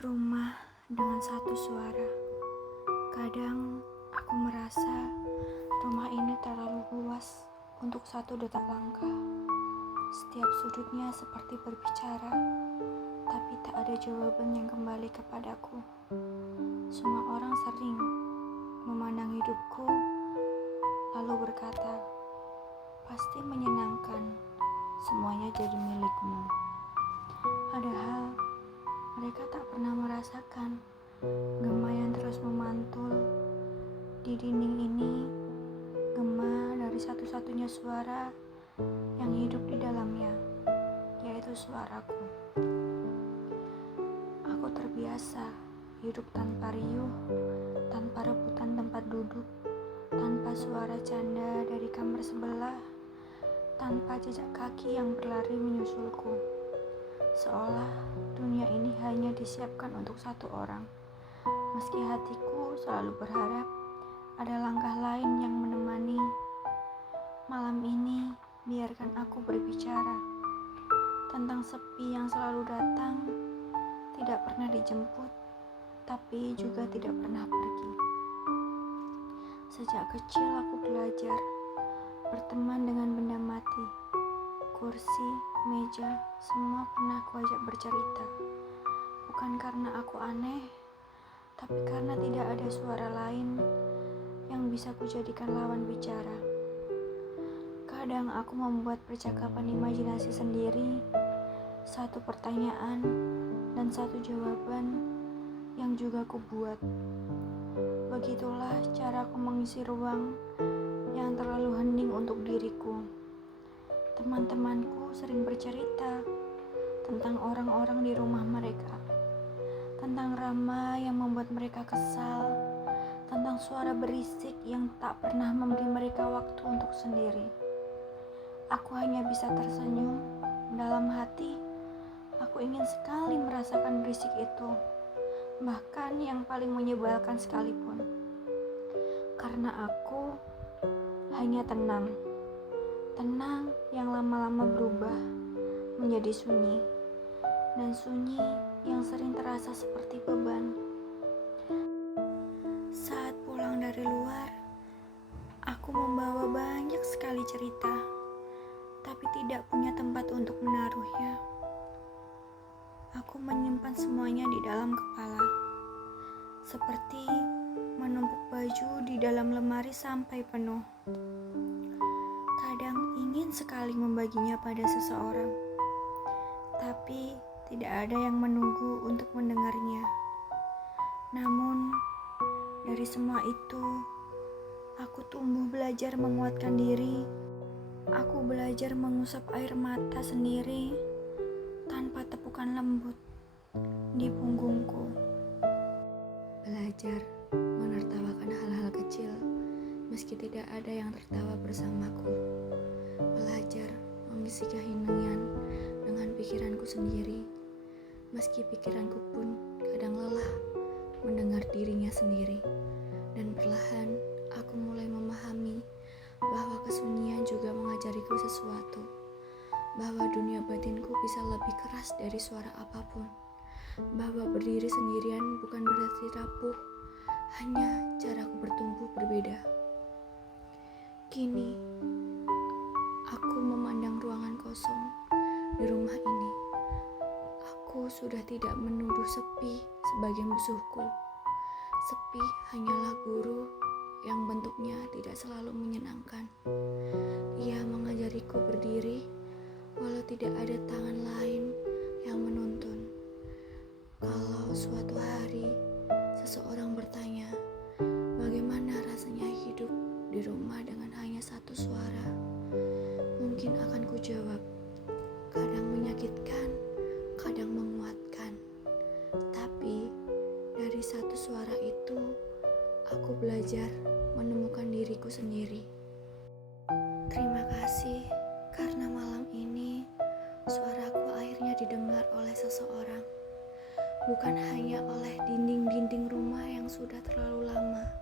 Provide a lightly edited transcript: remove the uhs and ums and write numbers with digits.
Rumah dengan satu suara. Kadang aku merasa rumah ini terlalu luas untuk satu detak langkah. Setiap sudutnya seperti berbicara, tapi tak ada jawaban yang kembali kepadaku. Semua orang sering memandang hidupku lalu berkata, "Pasti menyenangkan, semuanya jadi milikmu." Padahal mereka tak pernah merasakan gema yang terus memantul di dinding ini, gema dari satu-satunya suara yang hidup di dalamnya, yaitu suaraku. Aku terbiasa hidup tanpa riuh, tanpa rebutan tempat duduk, tanpa suara canda dari kamar sebelah, tanpa jejak kaki yang berlari menyusulku. Seolah dunia ini hanya disiapkan untuk satu orang. Meski hatiku selalu berharap ada langkah lain yang menemani. Malam ini biarkan aku berbicara tentang sepi yang selalu datang, tidak pernah dijemput, tapi juga tidak pernah pergi. Sejak kecil aku belajar berteman dengan benda mati. Kursi, meja, semua pernah kuajak bercerita. Bukan karena aku aneh, tapi karena tidak ada suara lain yang bisa kujadikan lawan bicara. Kadang aku membuat percakapan imajinasi sendiri, satu pertanyaan dan satu jawaban yang juga kubuat. Begitulah caraku mengisi ruang yang terlalu hening untuk diriku. Teman-temanku sering bercerita tentang orang-orang di rumah mereka, tentang Rama yang membuat mereka kesal, tentang suara berisik yang tak pernah memberi mereka waktu untuk sendiri. Aku hanya bisa tersenyum. Dalam hati, aku ingin sekali merasakan berisik itu, bahkan yang paling menyebalkan sekalipun. Karena aku hanya tenang yang lama-lama berubah menjadi sunyi, dan sunyi yang sering terasa seperti beban. Saat pulang dari luar, aku membawa banyak sekali cerita, tapi tidak punya tempat untuk menaruhnya. Aku menyimpan semuanya di dalam kepala, seperti menumpuk baju di dalam lemari sampai penuh. Kadang ingin sekali membaginya pada seseorang, tapi tidak ada yang menunggu untuk mendengarnya. Namun, dari semua itu, aku tumbuh belajar menguatkan diri. Aku belajar mengusap air mata sendiri tanpa tepukan lembut di punggungku. Belajar menertawakan hal-hal kecil meski tidak ada yang tertawa bersamaku. Belajar mengisi keheningan dengan pikiranku sendiri, meski pikiranku pun kadang lelah mendengar dirinya sendiri. Dan perlahan aku mulai memahami bahwa kesunyian juga mengajariku sesuatu, bahwa dunia batinku bisa lebih keras dari suara apapun, bahwa berdiri sendirian bukan berarti rapuh, hanya caraku bertumbuh berbeda. Kini, aku memandang ruangan kosong di rumah ini. Aku sudah tidak menuduh sepi sebagai musuhku. Sepi hanyalah guru yang bentuknya tidak selalu menyenangkan. Ia mengajariku berdiri walau tidak ada tangan lain yang menuntun. Kalau suatu hari seseorang bertanya, bagaimana rasanya hidup di rumah dengan hanya satu suara, mungkin akan kujawab, kadang menyakitkan, kadang menguatkan. Tapi dari satu suara itu, aku belajar menemukan diriku sendiri. Terima kasih karena malam ini suaraku akhirnya didengar oleh seseorang. Bukan hanya oleh dinding-dinding rumah yang sudah terlalu lama,